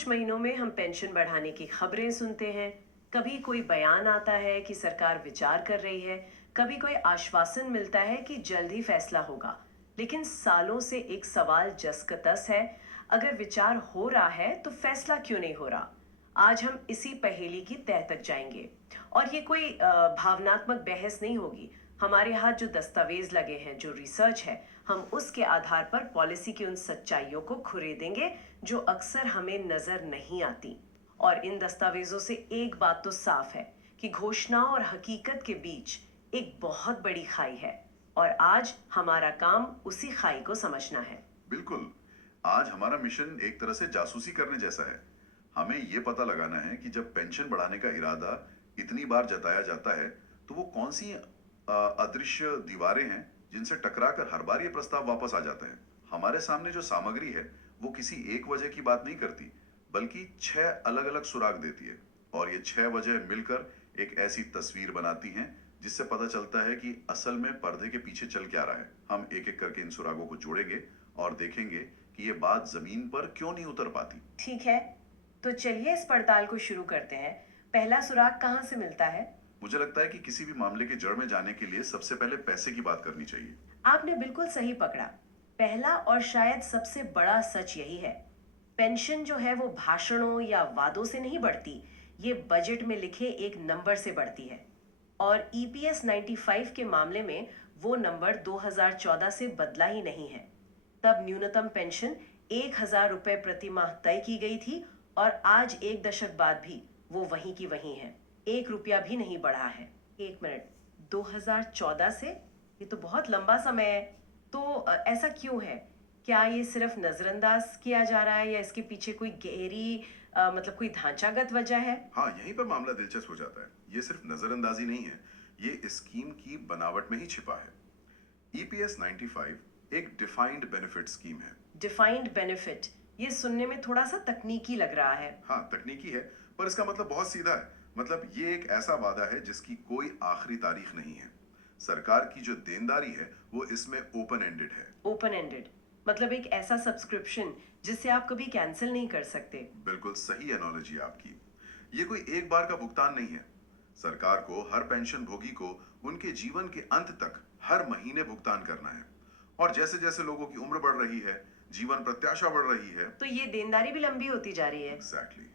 कुछ महीनों में हम पेंशन बढ़ाने की खबरें सुनते हैं। कभी कोई बयान आता है कि सरकार विचार कर रही है, कभी कोई आश्वासन मिलता है कि जल्द ही फैसला होगा। लेकिन सालों से एक सवाल जस का तस है, अगर विचार हो रहा है तो फैसला क्यों नहीं हो रहा। आज हम इसी पहेली की तह तक जाएंगे। और ये कोई भावनात्मक बहस नहीं होगी। हमारे हाथ जो दस्तावेज लगे हैं, जो रिसर्च है, हम उसके आधार पर पॉलिसी की उन सच्चाइयों को खुरेदेंगे जो अक्सर हमें नजर नहीं आती। और इन दस्तावेजों से एक बात तो साफ है कि घोषणा और हकीकत के बीच एक बहुत बड़ी खाई है। और आज हमारा काम उसी खाई को समझना है। बिल्कुल। आज हमारा मिशन एक तरह से जासूसी करने जैसा है। हमें ये पता लगाना है कि जब पेंशन बढ़ाने का इरादा इतनी बार जताया जाता है, तो वो कौन सी अदृश्य दीवारें हैं जिनसे टकराकर हर बार ये प्रस्ताव वापस आ जाता है। हमारे सामने जो सामग्री है, वो किसी एक वजह की बात नहीं करती, बल्कि 6 अलग-अलग सुराग देती है। और ये 6 वजह मिलकर एक ऐसी तस्वीर बनाती हैं जिससे पता चलता है कि असल में पर्दे के पीछे चल क्या रहा है। हम एक-एक करके इन सुरागों को जोड़ेंगे और देखेंगे कि ये बात जमीन पर क्यों नहीं उतर पाती। ठीक है, तो चलिए इस पड़ताल को शुरू करते हैं। पहला सुराग कहाँ से मिलता है? मुझे लगता है कि किसी भी मामले की जड़ में जाने के लिए सबसे पहले पैसे की बात करनी चाहिए। आपने बिल्कुल सही पकड़ा। पहला और शायद सबसे बड़ा सच यही है, पेंशन जो है वो भाषणों या वादों से नहीं बढ़ती, ये बजट में लिखे एक नंबर से बढ़ती है। और ईपीएस 95 के मामले में वो नंबर 2014 से बदला ही नहीं है। तब न्यूनतम पेंशन 1,000 रुपए प्रति माह तय की गई थी, और आज एक दशक बाद भी वो वहीं की वहीं है। 1 रुपया भी नहीं बढ़ा है। एक मिनट, 2014 से? ये तो बहुत लंबा समय है। तो ऐसा क्यों है? क्या ये सिर्फ नजरअंदाज किया जा रहा है या इसके पीछे कोई गहरी मतलब कोई ढांचागत वजह है? हाँ, यहीं पर मामला दिलचस्प हो जाता है। ये सिर्फ नजरअंदाजी नहीं है, ये स्कीम की बनावट में ही छिपा है। ईपीएस 95 एक डिफाइंड बेनिफिट स्कीम है। डिफाइंड बेनिफिट, ये सुनने में थोड़ा सा तकनीकी लग रहा है। हाँ, तकनीकी है, पर इसका मतलब बहुत सीधा है। मतलब ये एक ऐसा वादा है जिसकी कोई आखिरी तारीख नहीं है। सरकार की जो देनदारी है, वो इसमें ओपन एंडेड है। ओपन एंडेड मतलब एक ऐसा सब्सक्रिप्शन जिसे आप कभी कैंसिल नहीं कर सकते। बिल्कुल सही एनोलॉजी आपकी। ये कोई एक बार का भुगतान नहीं है। सरकार को हर पेंशन भोगी को उनके जीवन के अंत तक हर महीने भुगतान करना है। और जैसे जैसे लोगों की उम्र बढ़ रही है, जीवन प्रत्याशा बढ़ रही है। तो ये देनदारी भी लंबी होती जा रही है। एग्जैक्टली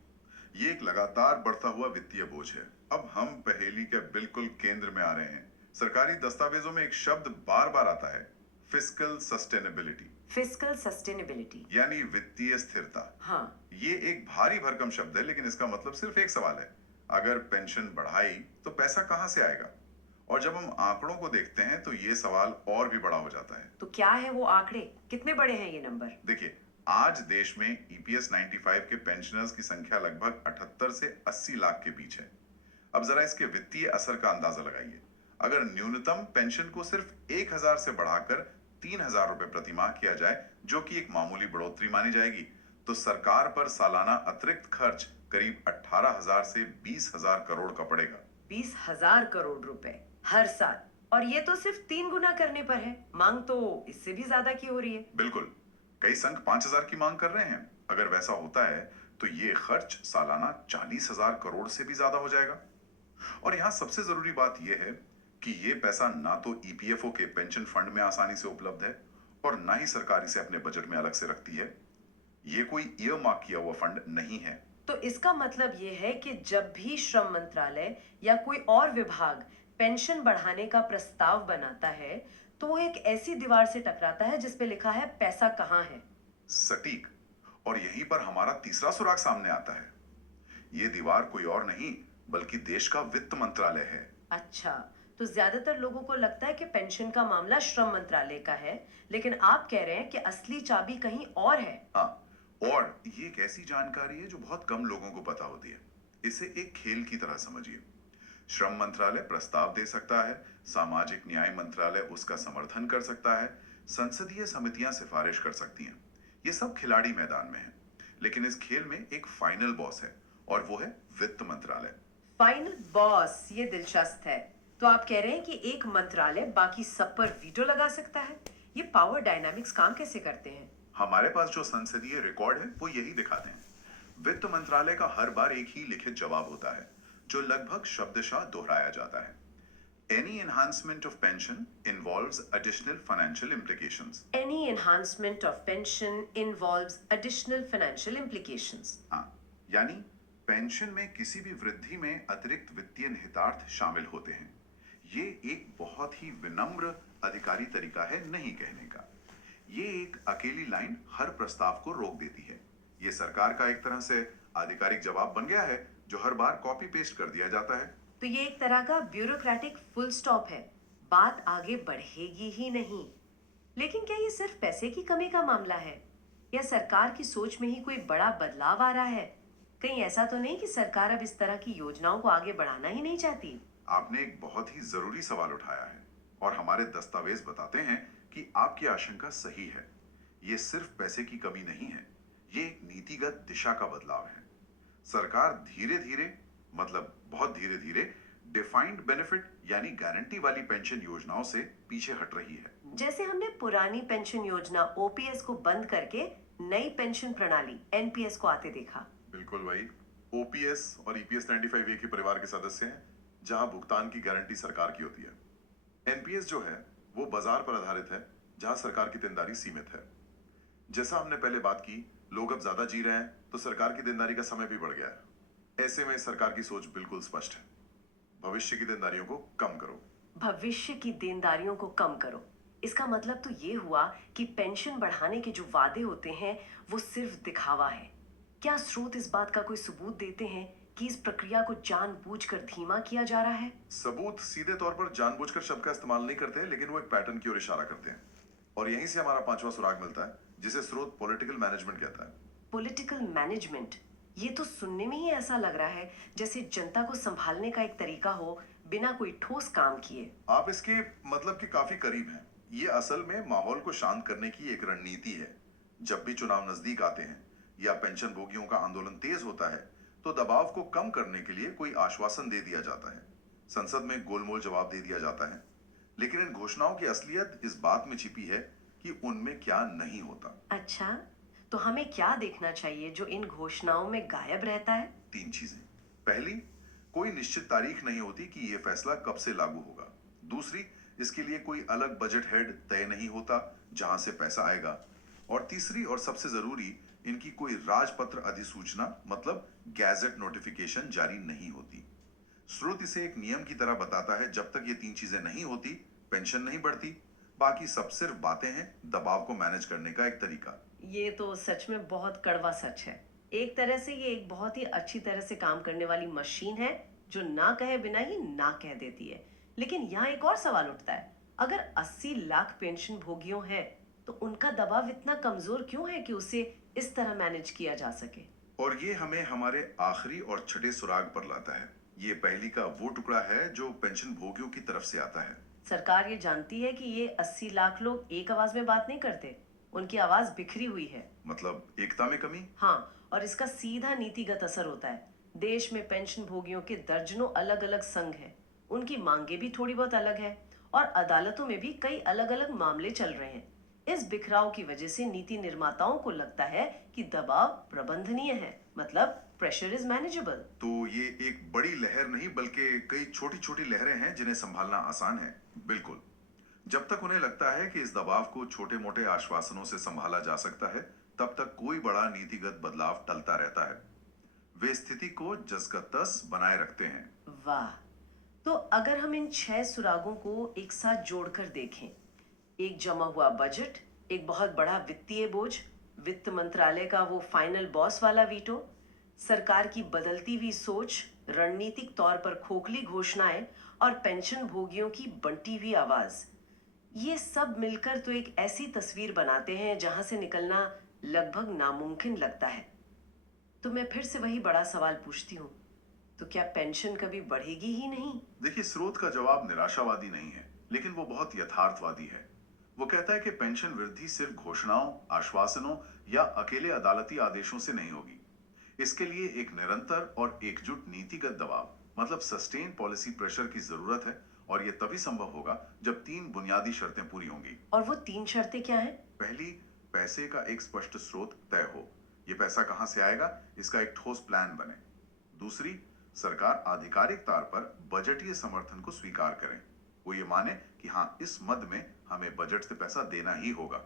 ये एक लगातार बढ़ता हुआ वित्तीय बोझ है। अब हम पहेली के बिल्कुल केंद्र में आ रहे हैं। सरकारी दस्तावेजों में एक शब्द बार बार आता है, फिस्कल सस्टेनेबिलिटी, फिस्कल सस्टेनेबिलिटी। यानी वित्तीय स्थिरता। हाँ। ये एक भारी भरकम शब्द है, लेकिन इसका मतलब सिर्फ एक सवाल है, अगर पेंशन बढ़ाई तो पैसा कहां से आएगा। और जब हम आंकड़ों को देखते हैं तो ये सवाल और भी बड़ा हो जाता है। तो क्या है वो आंकड़े, कितने बड़े हैं ये नंबर? देखिए, आज देश में ईपीएस 95 के पेंशनर्स की संख्या लगभग 78 से 80 लाख के बीच है। अब जरा इसके वित्तीय असर का अंदाजा लगाइए। अगर न्यूनतम पेंशन को सिर्फ 1,000 से बढ़ाकर 3,000 रुपए प्रति माह किया जाए, जो कि एक मामूली बढ़ोतरी मानी जाएगी, तो सरकार पर सालाना अतिरिक्त खर्च करीब 18,000 से 20,000 करोड़ का पड़ेगा। 20,000 करोड़ रुपए हर साल? और ये तो सिर्फ 3 गुना करने पर है। मांग तो इससे भी ज्यादा की हो रही है। बिल्कुल, कई संघ 5,000 की मांग कर रहे हैं। अगर वैसा होता है तो ये खर्च सालाना 40,000 करोड़ से भी ज्यादा हो जाएगा। और यहाँ सबसे जरूरी बात यह है कि ये पैसा ना तो ईपीएफओ के पेंशन फंड में आसानी से उपलब्ध है, और ना ही सरकार इसे अपने बजट में अलग से रखती है। ये कोई ईयरमार्क किया हुआ फंड नहीं है। तो इसका मतलब ये है कि जब भी श्रम मंत्रालय या कोई और विभाग पेंशन बढ़ाने का प्रस्ताव बनाता है, तो वो एक ऐसी दीवार से टकराता है जिस पे लिखा है पैसा कहाँ है। सटीक। और यहीं पर हमारा तीसरा सुराग सामने आता है। ये दीवार कोई और नहीं, बल्कि देश का वित्त मंत्रालय है। अच्छा, तो ज्यादातर लोगों को लगता है कि पेंशन का मामला श्रम मंत्रालय का है, लेकिन आप कह रहे हैं कि असली चाबी कहीं और है। हाँ, और ये एक ऐसी जानकारी है जो बहुत कम लोगों को पता होती है। इसे एक खेल की तरह समझिए। श्रम मंत्रालय प्रस्ताव दे सकता है, सामाजिक न्याय मंत्रालय उसका समर्थन कर सकता है, संसदीय समितियां सिफारिश कर सकती हैं। ये सब खिलाड़ी मैदान में हैं, लेकिन इस खेल में एक फाइनल बॉस है, और वो है वित्त मंत्रालय। फाइनल बॉस, ये दिलचस्प है। तो आप कह रहे हैं कि एक मंत्रालय बाकी सब पर वीटो लगा सकता है? ये पावर डायनामिक्स काम कैसे करते हैं? हमारे पास जो संसदीय रिकॉर्ड है वो यही दिखाते हैं। वित्त मंत्रालय का हर बार एक ही लिखित जवाब होता है जो लगभग शब्दशः दोहराया जाता है। Any enhancement of pension involves additional financial implications. Any enhancement of pension involves additional financial implications. हाँ, यानी पेंशन में किसी भी वृद्धि में अतिरिक्त वित्तीय निहितार्थ शामिल होते हैं। ये एक बहुत ही विनम्र अधिकारी तरीका है नहीं कहने का। ये एक अकेली लाइन हर प्रस्ताव को रोक देती है। ये सरकार का एक तरह से आधिकारिक जवाब बन गया है जो हर बार कॉपी पेस्ट कर दिया जाता है। तो ये एक तरह का ब्यूरोक्रेटिक फुल स्टॉप है, बात आगे बढ़ेगी ही नहीं। लेकिन क्या ये सिर्फ पैसे की कमी का मामला है या सरकार की सोच में ही कोई बड़ा बदलाव आ रहा है? कहीं ऐसा तो नहीं कि सरकार अब इस तरह की योजनाओं को आगे बढ़ाना ही नहीं चाहती? आपने एक बहुत ही जरूरी सवाल उठाया है और हमारे दस्तावेज बताते हैं कि आपकी आशंका सही है। ये सिर्फ पैसे की कमी नहीं है, ये एक नीतिगत दिशा का बदलाव है। सरकार धीरे धीरे, मतलब बहुत धीरे धीरे, डिफाइंड बेनिफिट यानी गारंटी वाली पेंशन योजनाओं से पीछे हट रही है। जैसे हमने पुरानी पेंशन योजना ओपीएस को बंद करके नई पेंशन प्रणाली एनपीएस को आते देखा। बिल्कुल भाई, ओपीएस और ईपीएस 95 एक ही परिवार के सदस्य हैं, जहां भुगतान की गारंटी सरकार की होती है। एनपीएस जो है वो बाजार पर आधारित है, जहां सरकार की देनदारी सीमित है। जैसा हमने पहले बात की, लोग अब ज्यादा जी रहे हैं तो सरकार की देनदारी का समय भी बढ़ गया है। ऐसे में सरकार की सोच बिल्कुल स्पष्ट है, भविष्य की देनदारियों को कम करो। भविष्य की देनदारियों को कम करो, इसका मतलब तो ये हुआ कि पेंशन बढ़ाने के जो वादे होते हैं वो सिर्फ दिखावा है। क्या स्रोत इस बात का कोई सबूत देते हैं कि इस प्रक्रिया को जानबूझकर धीमा किया जा रहा है? सबूत सीधे तौर पर जानबूझकर शब्द का इस्तेमाल नहीं करते, लेकिन वो एक पैटर्न की ओर इशारा करते हैं। और यहीं से हमारा पांचवा सुराग मिलता है, जिसे स्रोत पॉलिटिकल मैनेजमेंट कहता है। पॉलिटिकल मैनेजमेंट, ये तो सुनने में ही ऐसा लग रहा है जैसे जनता को संभालने का एक तरीका हो बिना कोई ठोस काम किए। आप इसके मतलब के काफी करीब हैं। ये असल में माहौल को शांत करने की एक रणनीति है। जब भी चुनाव नजदीक आते हैं या पेंशन भोगियों का आंदोलन तेज होता है, तो दबाव को कम करने के लिए कोई आश्वासन दे दिया जाता है, संसद में गोलमोल जवाब दे दिया जाता है। लेकिन इन घोषणाओं की असलियत इस बात में छिपी है कि उनमें क्या नहीं होता। अच्छा, तो हमें क्या देखना चाहिए जो इन घोषणाओं में गायब रहता है? तीन चीजें। पहली, कोई निश्चित तारीख नहीं होती कि यह फैसला कब से लागू होगा। दूसरी, इसके लिए कोई अलग बजट हेड तय नहीं होता जहां से पैसा आएगा। और तीसरी और सबसे जरूरी, इनकी कोई राजपत्र अधिसूचना मतलब गैजेट नोटिफिकेशन जारी नहीं होती। स्रोत इसे एक नियम की तरह बताता है, जब तक ये तीन चीजें नहीं होती पेंशन नहीं बढ़ती। बाकी सब सिर्फ बातें हैं, दबाव को मैनेज करने का एक तरीका। ये तो सच में बहुत कड़वा सच है। एक तरह से ये एक बहुत ही अच्छी तरह से काम करने वाली मशीन है जो ना कहे बिना ही ना कह देती है। लेकिन यहाँ एक और सवाल उठता है, अगर 80 लाख पेंशन भोगियों है तो उनका दबाव इतना कमजोर क्यों है कि उसे इस तरह मैनेज किया जा सके? और ये हमें हमारे आखिरी और छठे सुराग पर लाता है। ये पहली का वो टुकड़ा है जो पेंशन भोगियों की तरफ से आता है। सरकार ये जानती है कि ये 80 लाख लोग एक आवाज में बात नहीं करते, उनकी आवाज बिखरी हुई है। मतलब एकता में कमी। हाँ, और इसका सीधा नीतिगत असर होता है। देश में पेंशन भोगियों के दर्जनों अलग अलग संघ हैं, उनकी मांगे भी थोड़ी बहुत अलग है और अदालतों में भी कई अलग अलग मामले चल रहे हैं। इस बिखराव की वजह से नीति निर्माताओं को लगता है कि दबाव प्रबंधनीय है, मतलब प्रेशर इज मैनेजेबल। तो ये एक बड़ी लहर नहीं बल्कि कई छोटी छोटी लहरें हैं जिन्हें संभालना आसान है। बिल्कुल। जब तक उन्हें लगता है कि इस दबाव को छोटे मोटे आश्वासनों से संभाला जा सकता है, तब तक कोई बड़ा नीतिगत बदलाव टलता रहता है। वे स्थिति को जस का तस बनाए रखते हैं। वाह, तो अगर हम इन 6 सुरागों को एक साथ जोड़कर देखें, एक जमा हुआ बजट, एक बहुत बड़ा वित्तीय बोझ, वित्त मंत्रालय का वो फाइनल बॉस वाला वीटो, सरकार की बदलती हुई सोच, रणनीतिक तौर पर खोखली घोषणाएं और पेंशन भोगियों की बंटी हुई आवाज, ये सब मिलकर तो एक ऐसी तस्वीर बनाते हैं जहां से निकलना लगभग नामुमकिन लगता है। तो मैं फिर से वही बड़ा सवाल पूछती हूँ, तो क्या पेंशन कभी बढ़ेगी ही नहीं? देखिए, स्रोत का जवाब निराशावादी नहीं है, लेकिन वो बहुत यथार्थवादी है। वो कहता है कि पेंशन वृद्धि सिर्फ घोषणाओं, आश्वासनों या अकेले अदालती आदेशों से नहीं होगी। इसके लिए एक निरंतर और एकजुट नीतिगत दबाव, मतलब सस्टेन पॉलिसी प्रेशर की जरूरत है। और यह तभी संभव होगा जब तीन बुनियादी शर्तें पूरी होंगी। और वो 3 शर्तें क्या हैं? पहली, पैसे का एक स्पष्ट स्रोत तय हो, ये पैसा कहां से आएगा, इसका एक ठोस प्लान बने। दूसरी, सरकार आधिकारिक तौर पर बजटीय समर्थन को स्वीकार करे। वो ये माने कि हाँ, इस मद में हमें बजट से पैसा देना ही होगा।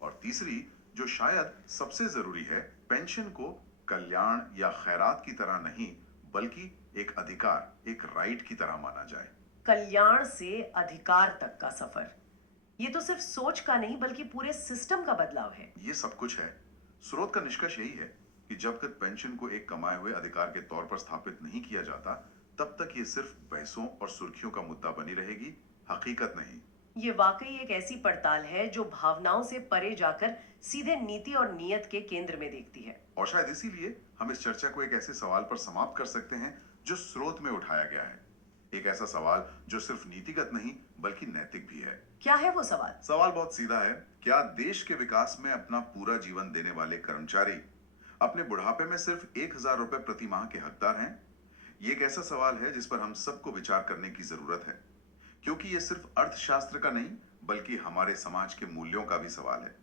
और तीसरी, जो शायद सबसे जरूरी है, पेंशन को कल्याण या खैरात की तरह नहीं बल्कि एक अधिकार, एक राइट की तरह माना जाए। कल्याण से अधिकार तक का सफर, ये तो सिर्फ सोच का नहीं बल्कि पूरे सिस्टम का बदलाव है। ये सब कुछ है। स्रोत का निष्कर्ष यही है कि जब तक पेंशन को एक कमाए हुए अधिकार के तौर पर स्थापित नहीं किया जाता, तब तक ये सिर्फ बहसों और सुर्खियों का मुद्दा बनी रहेगी, हकीकत नहीं। ये वाकई एक ऐसी पड़ताल है जो भावनाओं से परे जाकर सीधे नीति और नियत के केंद्र में देखती है। और शायद इसीलिए हम इस चर्चा को एक ऐसे सवाल पर समाप्त कर सकते हैं जो स्रोत में उठाया गया है। एक ऐसा सवाल जो सिर्फ नीतिगत नहीं बल्कि नैतिक भी है। क्या है वो सवाल? सवाल बहुत सीधा है। क्या देश के विकास में अपना पूरा जीवन देने वाले कर्मचारी अपने बुढ़ापे में सिर्फ 1,000 रुपए प्रति माह के हकदार हैं? ये एक ऐसा सवाल है जिस पर हम सबको विचार करने की जरूरत है, क्योंकि ये सिर्फ अर्थशास्त्र का नहीं बल्कि हमारे समाज के मूल्यों का भी सवाल है।